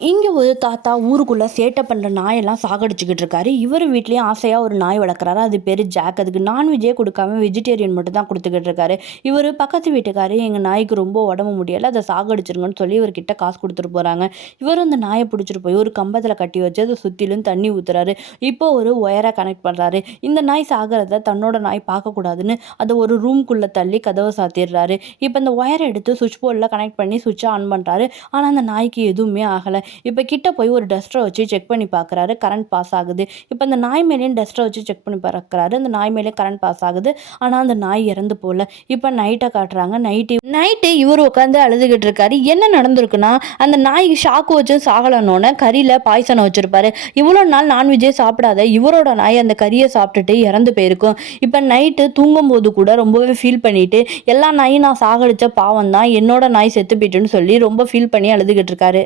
இங்க ஒரு தாத்தா ஊருக்குள்ள சேட்டை பண்ற நாயெல்லாம் சாகடிச்சுக்கிட்டு இருக்காரு. இவர் வீட்லயும் ஆசையா ஒரு நாய் வளர்க்குறாரு. அது பேரு ஜாக். அதுக்கு நான்வெஜ்ஜே கொடுக்காம வெஜிடேரியன் மட்டும் தான் கொடுத்துக்கிட்டு இருக்காரு. இவர் பக்கத்து வீட்டுக்காரு எங்க நாய்க்கு ரொம்ப உடம்பு முடியல, அதை சாகடிச்சிருங்கன்னு சொல்லி இவர்கிட்ட காசு கொடுத்துட்டு போறாங்க. இவரும் அந்த நாயை பிடிச்சிட்டு போய் ஒரு கம்பத்துல கட்டி வச்சு அதை சுத்திலும் தண்ணி ஊத்துறாரு. இப்போ ஒரு ஒயரை கனெக்ட் பண்றாரு. இந்த நாய் சாகிறத தன்னோட நாய் பார்க்கக்கூடாதுன்னு அதை ஒரு ரூம்குள்ள தள்ளி கதவை சாத்திடுறாரு. இப்போ இந்த ஒயரை எடுத்து சுவிட்ச் போர்டில் கனெக்ட் பண்ணி சுவிட்சை ஆன் பண்றாரு. ஆனா அந்த நாய்க்கு எதுவுமே ஆகலை. இப்போ கிட்ட போய் ஒரு டஸ்டரை வச்சு செக் பண்ணி பார்க்குறாரு. கரண்ட் பாஸ் ஆகுது. இப்போ அந்த நாய் மேலேயும் டஸ்டரை வச்சு செக் பண்ணி பார்க்குறாரு. அந்த நாய் மேலே கரண்ட் பாஸ் ஆகுது. ஆனால் அந்த நாய் இறந்து போகல. இப்போ நைட்டை காட்டுறாங்க. நைட்டு இவர் உட்காந்து அழுதுகிட்டு இருக்காரு. என்ன நடந்திருக்குன்னா, அந்த நாய்க்கு ஷாக்கு வச்சு சாகலன்னொன்னே கறியில் பாய்சனை வச்சிருப்பாரு. இவ்வளோ நாள் நான்வெஜ்ஜே சாப்பிடாத இவரோட நாய் அந்த கறியை சாப்பிட்டுட்டு இறந்து போயிருக்கும். இப்போ நைட்டு தூங்கும் போது கூட ரொம்பவே ஃபீல் பண்ணிட்டு, எல்லா நாயும் நான் சாகடிச்ச பாவம் தான், என்னோட நாய் செத்து போயிட்டுன்னு சொல்லி ரொம்ப ஃபீல் பண்ணி அழுதுகிட்டு இருக்காரு.